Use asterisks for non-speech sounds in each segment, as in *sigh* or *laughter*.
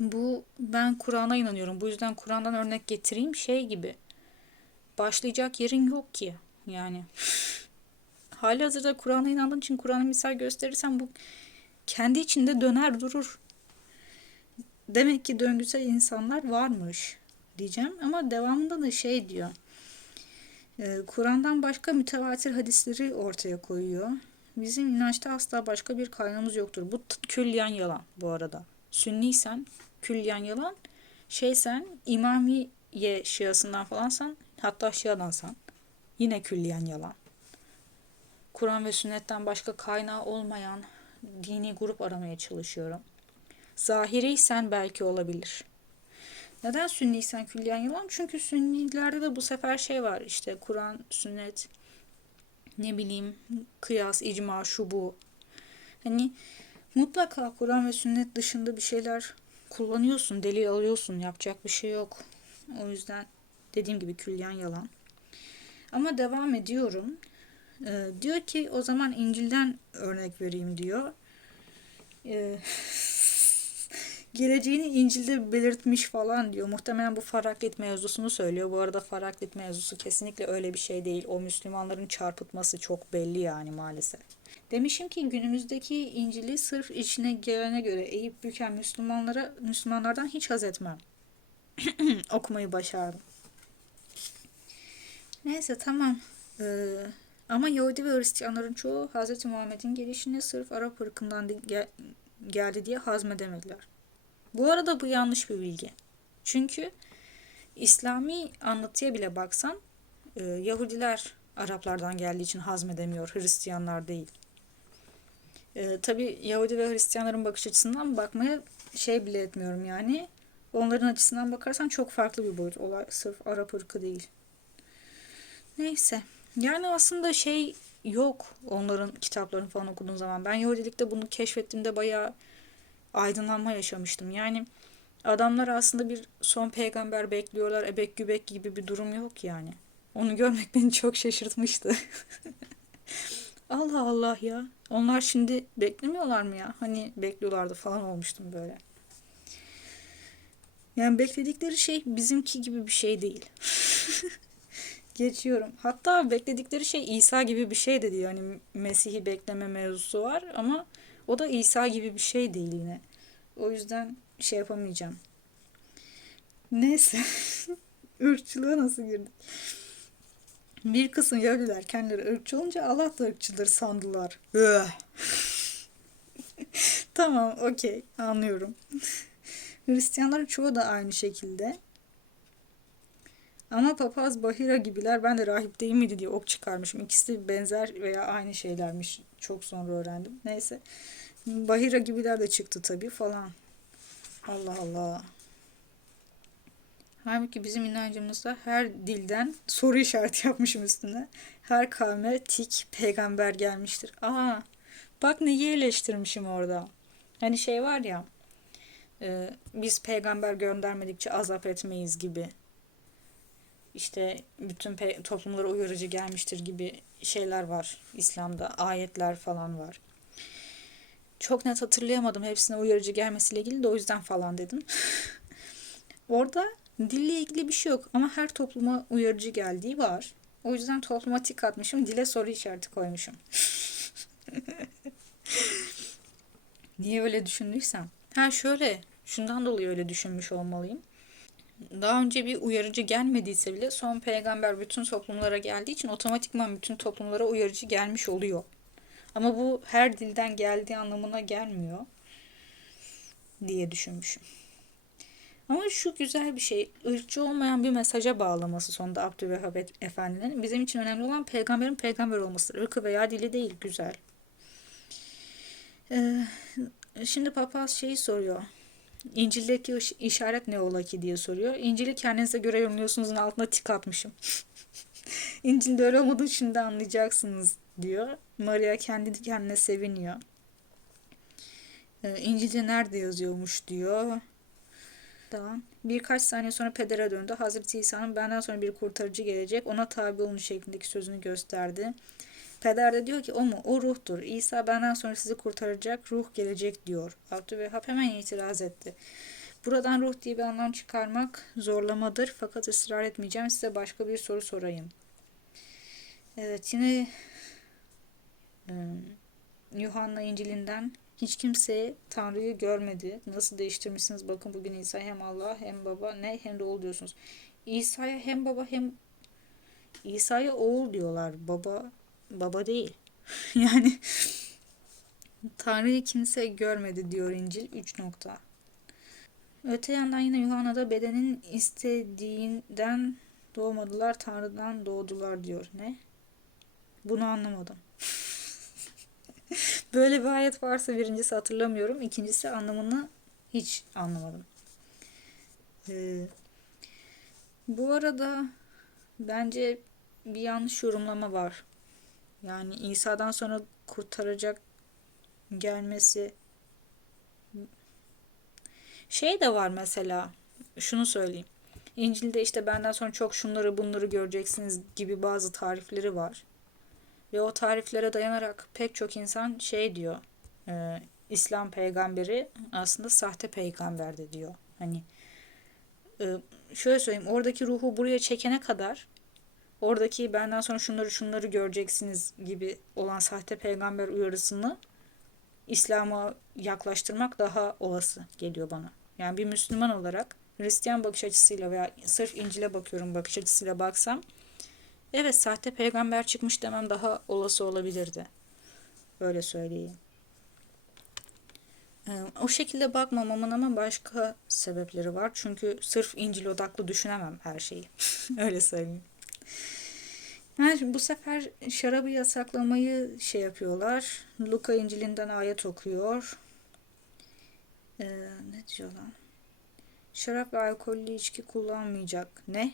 Bu ben Kur'an'a inanıyorum. Bu yüzden Kur'an'dan örnek getireyim şey gibi. Başlayacak yerin yok ki. Yani hali hazırda Kur'an'a inandığın için Kur'an'a misal gösterirsen bu kendi içinde döner durur. Demek ki döngüsel insanlar varmış diyeceğim ama devamında da şey diyor. Ee, Kur'an'dan başka mütevatir hadisleri ortaya koyuyor. Bizim inançta asla başka bir kaynağımız yoktur. Bu külliyen yalan bu arada. Sünniysen külliyen yalan. Şeysen İmamiye şiasından falansan hatta şiadansan yine külliyen yalan. Kur'an ve sünnetten başka kaynağı olmayan dini grup aramaya çalışıyorum. Zahiriysen belki olabilir. Neden sünniysen külliyen yalan? Çünkü sünnilerde de bu sefer şey var işte Kur'an, sünnet, ne bileyim kıyas, icma, şu bu. Hani mutlaka Kur'an ve sünnet dışında bir şeyler kullanıyorsun, delil alıyorsun, yapacak bir şey yok. O yüzden dediğim gibi külliyen yalan. Ama devam ediyorum. Ee, diyor ki o zaman İncil'den örnek vereyim diyor. Ee, *laughs* geleceğini İncil'de belirtmiş falan diyor. Muhtemelen bu Faraklit mevzusunu söylüyor. Bu arada Faraklit mevzusu kesinlikle öyle bir şey değil. O Müslümanların çarpıtması çok belli yani maalesef. Demişim ki günümüzdeki İncil'i sırf içine gelene göre eğip büken Müslümanlara Müslümanlardan hiç haz etmem. *clears throat* Okumayı başardım. Neyse tamam. Ee, ama Yahudi ve Hristiyanların çoğu Hz. Muhammed'in gelişini sırf Arap ırkından gel- geldi diye hazmedemediler. Bu arada bu yanlış bir bilgi. Çünkü İslami anlatıya bile baksan e, Yahudiler Araplardan geldiği için hazmedemiyor, Hristiyanlar değil. E, Tabi Yahudi ve Hristiyanların bakış açısından bakmaya şey bile etmiyorum yani. Onların açısından bakarsan çok farklı bir boyut. Olay sırf Arap ırkı değil. Neyse. Yani aslında şey yok onların kitaplarını falan okuduğun zaman. Ben Yahudilikte bunu keşfettiğimde bayağı aydınlanma yaşamıştım. Yani adamlar aslında bir son peygamber bekliyorlar. Ebek gübek gibi bir durum yok yani. Onu görmek *laughs* beni çok şaşırtmıştı. *laughs* Allah Allah ya. Onlar şimdi beklemiyorlar mı ya? Hani bekliyorlardı falan olmuştum böyle. Yani bekledikleri şey bizimki gibi bir şey değil. *laughs* Geçiyorum. Hatta bekledikleri şey İsa gibi bir şey dedi. Yani Mesih'i bekleme mevzusu var ama o da İsa gibi bir şey değil yine. O yüzden şey yapamayacağım. Neyse. *laughs* Irkçılığa nasıl girdik? Bir kısım Yahudiler kendileri ırkçı olunca Allah da ırkçıdır sandılar. *laughs* Tamam, okey. Anlıyorum. Hristiyanların çoğu da aynı şekilde. Ama papaz Bahira gibiler ben de rahip değil miydi diye ok çıkarmışım. İkisi de benzer veya aynı şeylermiş. Çok sonra öğrendim. Neyse. Bahira gibiler de çıktı tabii falan. Allah Allah. Halbuki bizim inancımızda her dilden soru işareti *laughs* yapmışım üstüne. Her kavme tik peygamber gelmiştir. Aa, bak neyi eleştirmişim orada. Hani şey var ya, e, biz peygamber göndermedikçe azap etmeyiz gibi. İşte bütün toplumlara uyarıcı gelmiştir gibi şeyler var İslam'da. Ayetler falan var. Çok net hatırlayamadım hepsine uyarıcı gelmesiyle ilgili de o yüzden falan dedim. *laughs* Orada dille ilgili bir şey yok ama her topluma uyarıcı geldiği var. O yüzden topluma tik atmışım, dile soru işareti koymuşum. *laughs* Niye öyle düşündüysem? Ha şöyle, şundan dolayı öyle düşünmüş olmalıyım. Daha önce bir uyarıcı gelmediyse bile son peygamber bütün toplumlara geldiği için otomatikman bütün toplumlara uyarıcı gelmiş oluyor. Ama bu her dilden geldiği anlamına gelmiyor diye düşünmüşüm. Ama şu güzel bir şey, ırkçı olmayan bir mesaja bağlaması sonunda Abdülvehhab Efendi'nin. Bizim için önemli olan peygamberin peygamber olması. Irkı veya dili değil, güzel. Ee, şimdi papaz şeyi soruyor. İncil'deki iş- işaret ne ola ki diye soruyor. İncil'i kendinize göre yorumluyorsunuzun altına tik atmışım. *laughs* İncil'de öyle olmadığını şimdi anlayacaksınız diyor. Maria kendi kendine seviniyor. Ee, İncil'de nerede yazıyormuş diyor. Tamam. Birkaç saniye sonra pedere döndü. Hazreti İsa'nın benden sonra bir kurtarıcı gelecek. Ona tabi olun şeklindeki sözünü gösterdi. Peder de diyor ki o mu? O ruhtur. İsa benden sonra sizi kurtaracak ruh gelecek diyor. Abdülvehhab hemen itiraz etti. Buradan ruh diye bir anlam çıkarmak zorlamadır fakat ısrar etmeyeceğim. Size başka bir soru sorayım. Evet yine Yuhanna İncil'inden hiç kimse Tanrı'yı görmedi. Nasıl değiştirmişsiniz? Bakın bugün İsa hem Allah hem baba ne hem de oğul diyorsunuz. İsa'ya hem baba hem İsa'ya oğul diyorlar. Baba baba değil. *laughs* yani Tanrı'yı kimse görmedi diyor İncil 3 nokta. Öte yandan yine Yuhanna'da bedenin istediğinden doğmadılar, Tanrı'dan doğdular diyor. Ne? Bunu anlamadım. *laughs* Böyle bir ayet varsa birincisi hatırlamıyorum. ikincisi anlamını hiç anlamadım. Ee, bu arada bence bir yanlış yorumlama var. Yani İsa'dan sonra kurtaracak gelmesi şey de var mesela şunu söyleyeyim. İncil'de işte benden sonra çok şunları bunları göreceksiniz gibi bazı tarifleri var. Ve o tariflere dayanarak pek çok insan şey diyor. E, İslam peygamberi aslında sahte peygamberdi diyor. Hani e, şöyle söyleyeyim oradaki ruhu buraya çekene kadar oradaki benden sonra şunları şunları göreceksiniz gibi olan sahte peygamber uyarısını İslam'a yaklaştırmak daha olası geliyor bana. Yani bir Müslüman olarak Hristiyan bakış açısıyla veya sırf İncil'e bakıyorum bakış açısıyla baksam evet sahte peygamber çıkmış demem daha olası olabilirdi. Böyle söyleyeyim. Ee, o şekilde bakmamamın ama başka sebepleri var. Çünkü sırf İncil odaklı düşünemem her şeyi. *laughs* Öyle söyleyeyim. Yani bu sefer şarabı yasaklamayı şey yapıyorlar. Luka İncil'inden ayet okuyor. Ee, ne diyor lan? Şarap ve alkollü içki kullanmayacak. Ne?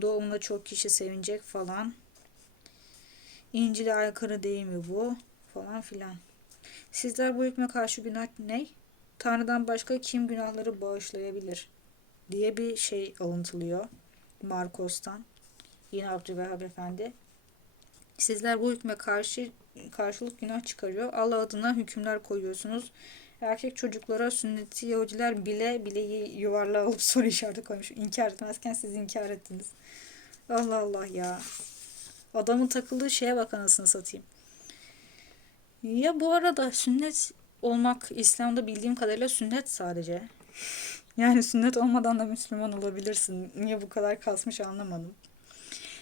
Doğumda çok kişi sevinecek falan. İncil'e aykırı değil mi bu? Falan filan. Sizler bu hükme karşı günah ne? Tanrı'dan başka kim günahları bağışlayabilir? diye bir şey alıntılıyor Markos'tan. Yine Abdülvehhab Efendi. Sizler bu hükme karşı karşılık günah çıkarıyor. Allah adına hükümler koyuyorsunuz. Erkek çocuklara sünneti Yahudiler bile bile yuvarlağı alıp soru işareti koymuş. İnkar etmezken siz inkar ettiniz. Allah Allah ya. Adamın takıldığı şeye bak anasını satayım. Ya bu arada sünnet olmak İslam'da bildiğim kadarıyla sünnet sadece. Yani sünnet olmadan da Müslüman olabilirsin. Niye bu kadar kasmış anlamadım.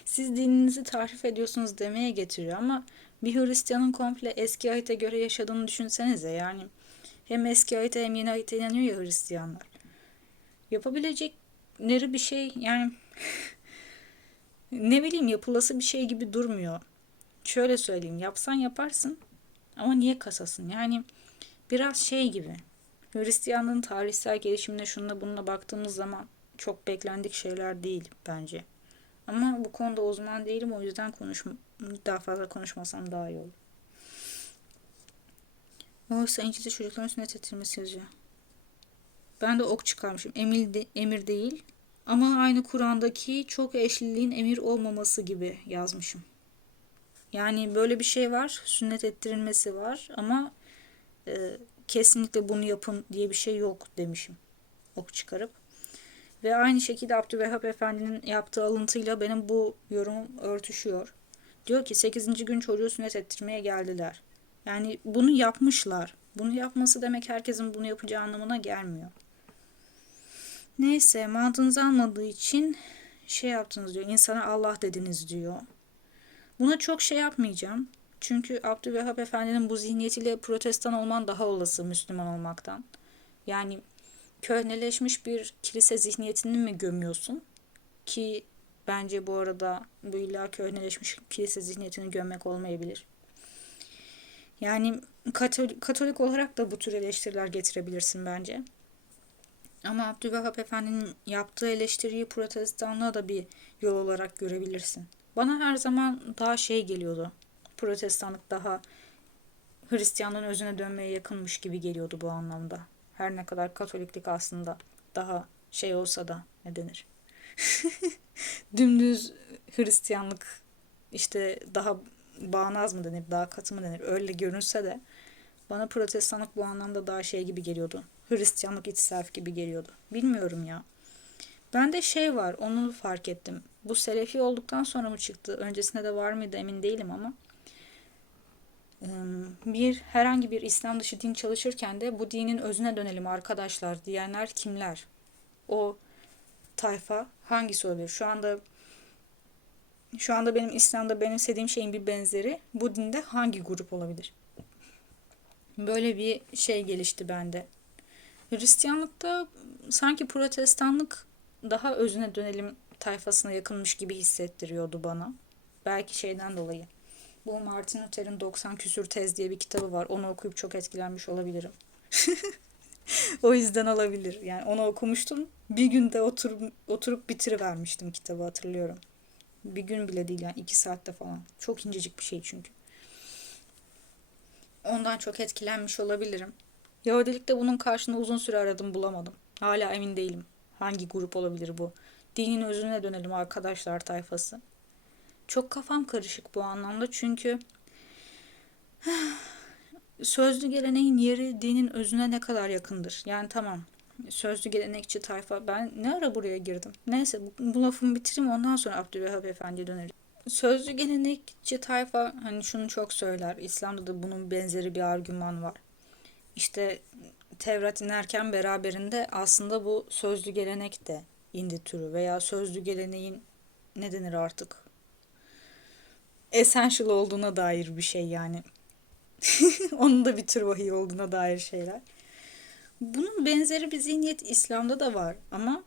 Siz dininizi tarif ediyorsunuz demeye getiriyor ama bir Hristiyanın komple eski ayete göre yaşadığını düşünsenize yani. Hem eski ayete hem yeni ayete inanıyor ya Hristiyanlar. Yapabilecekleri bir şey yani *laughs* ne bileyim yapılası bir şey gibi durmuyor. Şöyle söyleyeyim yapsan yaparsın ama niye kasasın? Yani biraz şey gibi. Hristiyanlığın tarihsel gelişimine şununla bununla baktığımız zaman çok beklendik şeyler değil bence. Ama bu konuda uzman değilim o yüzden konuşma, daha fazla konuşmasam daha iyi olur. Oysa İncil'de çocukların sünnet ettirmesi yazıyor. Ben de ok çıkarmışım. Emir, de, emir değil. Ama aynı Kur'an'daki çok eşliliğin emir olmaması gibi yazmışım. Yani böyle bir şey var. Sünnet ettirilmesi var ama e, kesinlikle bunu yapın diye bir şey yok demişim. Ok çıkarıp. Ve aynı şekilde Abdülvehhab Efendi'nin yaptığı alıntıyla benim bu yorumum örtüşüyor. Diyor ki 8. gün çocuğu sünnet ettirmeye geldiler. Yani bunu yapmışlar. Bunu yapması demek herkesin bunu yapacağı anlamına gelmiyor. Neyse mantığınızı almadığı için şey yaptınız diyor. İnsana Allah dediniz diyor. Buna çok şey yapmayacağım. Çünkü Abdülvehhab Efendi'nin bu zihniyetiyle protestan olman daha olası Müslüman olmaktan. Yani köhneleşmiş bir kilise zihniyetini mi gömüyorsun? Ki bence bu arada bu illa köhneleşmiş kilise zihniyetini gömmek olmayabilir. Yani katolik, katolik olarak da bu tür eleştiriler getirebilirsin bence. Ama Abdülvahap Efendi'nin yaptığı eleştiriyi protestanlığa da bir yol olarak görebilirsin. Bana her zaman daha şey geliyordu. Protestanlık daha Hristiyanlığın özüne dönmeye yakınmış gibi geliyordu bu anlamda. Her ne kadar Katoliklik aslında daha şey olsa da ne denir? *laughs* Dümdüz Hristiyanlık işte daha bağnaz mı denir, daha katı mı denir öyle görünse de bana protestanlık bu anlamda daha şey gibi geliyordu. Hristiyanlık itself gibi geliyordu. Bilmiyorum ya. Bende şey var onu fark ettim. Bu Selefi olduktan sonra mı çıktı? Öncesinde de var mıydı emin değilim ama. Bir herhangi bir İslam dışı din çalışırken de bu dinin özüne dönelim arkadaşlar diyenler kimler? O tayfa hangisi olabilir? Şu anda şu anda benim İslam'da benimsediğim şeyin bir benzeri bu dinde hangi grup olabilir? Böyle bir şey gelişti bende. Hristiyanlıkta sanki protestanlık daha özüne dönelim tayfasına yakınmış gibi hissettiriyordu bana. Belki şeyden dolayı. Bu Martin Luther'in 90 küsür tez diye bir kitabı var. Onu okuyup çok etkilenmiş olabilirim. *laughs* o yüzden olabilir. Yani onu okumuştum. Bir günde oturup, oturup bitirivermiştim kitabı hatırlıyorum. Bir gün bile değil yani iki saatte falan. Çok incecik bir şey çünkü. Ondan çok etkilenmiş olabilirim. Yahudilikte bunun karşını uzun süre aradım bulamadım. Hala emin değilim. Hangi grup olabilir bu? Dinin özüne dönelim arkadaşlar tayfası. Çok kafam karışık bu anlamda çünkü *sighs* sözlü geleneğin yeri dinin özüne ne kadar yakındır? Yani tamam sözlü gelenekçi tayfa ben ne ara buraya girdim? Neyse bu, bu lafımı bitireyim ondan sonra Abdülvehhab Efendi'ye dönerim. Sözlü gelenekçi tayfa hani şunu çok söyler. İslam'da da bunun benzeri bir argüman var. İşte Tevrat inerken beraberinde aslında bu sözlü gelenek de indi türü veya sözlü geleneğin ne denir artık? Essential olduğuna dair bir şey yani. *laughs* Onun da bir tür vahiy olduğuna dair şeyler. Bunun benzeri bir zihniyet İslam'da da var ama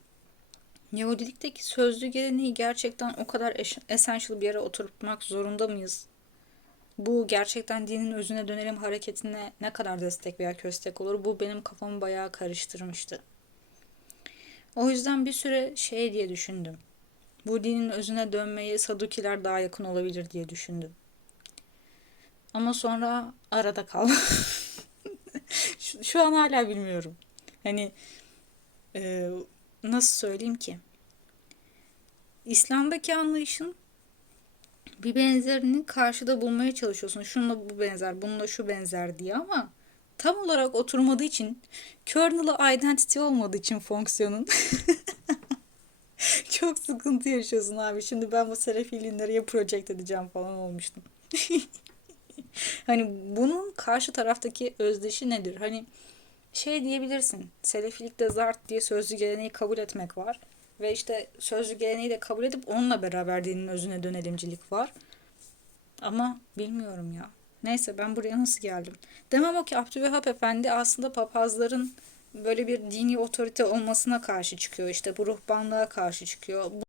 Yahudilikteki sözlü geleneği gerçekten o kadar essential bir yere oturtmak zorunda mıyız? Bu gerçekten dinin özüne dönelim hareketine ne kadar destek veya köstek olur? Bu benim kafamı bayağı karıştırmıştı. O yüzden bir süre şey diye düşündüm. Bu dinin özüne dönmeyi Sadukiler daha yakın olabilir diye düşündüm. Ama sonra arada kaldım. *laughs* şu, şu an hala bilmiyorum. Hani e, nasıl söyleyeyim ki? İslam'daki anlayışın bir benzerini karşıda bulmaya çalışıyorsun. Şununla bu benzer, bununla şu benzer diye ama tam olarak oturmadığı için kernel'ı identity olmadığı için fonksiyonun *laughs* *laughs* çok sıkıntı yaşıyorsun abi. Şimdi ben bu selefiliği nereye project edeceğim falan olmuştum. *laughs* hani bunun karşı taraftaki özdeşi nedir? Hani şey diyebilirsin. Selefilikte zart diye sözlü geleneği kabul etmek var. Ve işte sözlü geleneği de kabul edip onunla beraber dinin özüne dönelimcilik var. Ama bilmiyorum ya. Neyse ben buraya nasıl geldim? Demem o ki Abdülvehhab Efendi aslında papazların böyle bir dini otorite olmasına karşı çıkıyor. İşte bu ruhbanlığa karşı çıkıyor.